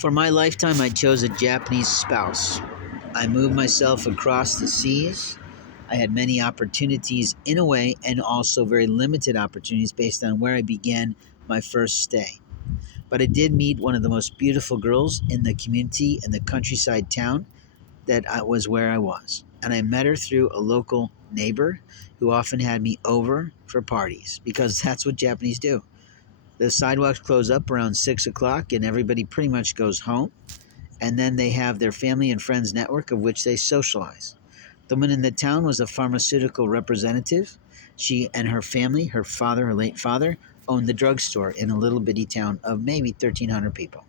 For my lifetime, I chose a Japanese spouse. I moved myself across the seas. I had many opportunities in a way, and also very limited opportunities based on where I began my first stay. But I did meet one of the most beautiful girls in the community in the countryside town that I was where I was. And I met her through a local neighbor who often had me over for parties because that's what Japanese do. The sidewalks close up around 6 o'clock and everybody pretty much goes home. And then they have their family and friends network of which they socialize. The woman in the town was a pharmaceutical representative. She and her family, her father, her late father, owned the drugstore in a little bitty town of maybe 1,300 people.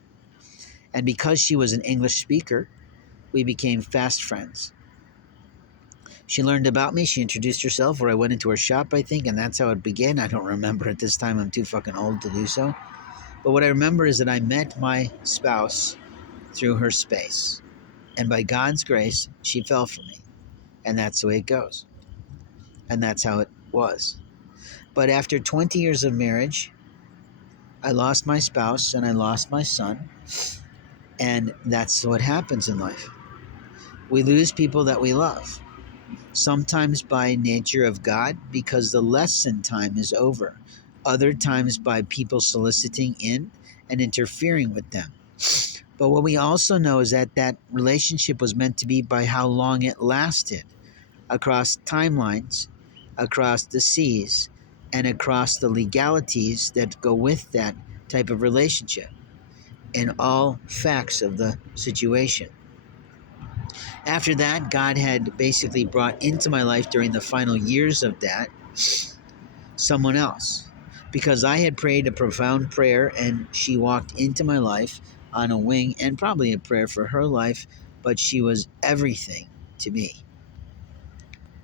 And because she was an English speaker, we became fast friends. She learned about me. She introduced herself where I went into her shop, I think, and that's how it began. I don't remember at this time. I'm too fucking old to do so. But what I remember is that I met my spouse through her space. And by God's grace, she fell for me. And that's the way it goes. And that's how it was. But after 20 years of marriage, I lost my spouse and I lost my son. And that's what happens in life. We lose people that we love. Sometimes by nature of God, because the lesson time is over. Other times by people soliciting in and interfering with them. But what we also know is that that relationship was meant to be by how long it lasted across timelines, across the seas, and across the legalities that go with that type of relationship and all facts of the situation. After that, God had basically brought into my life during the final years of that someone else. Because I had prayed a profound prayer and she walked into my life on a wing and probably a prayer for her life, but she was everything to me.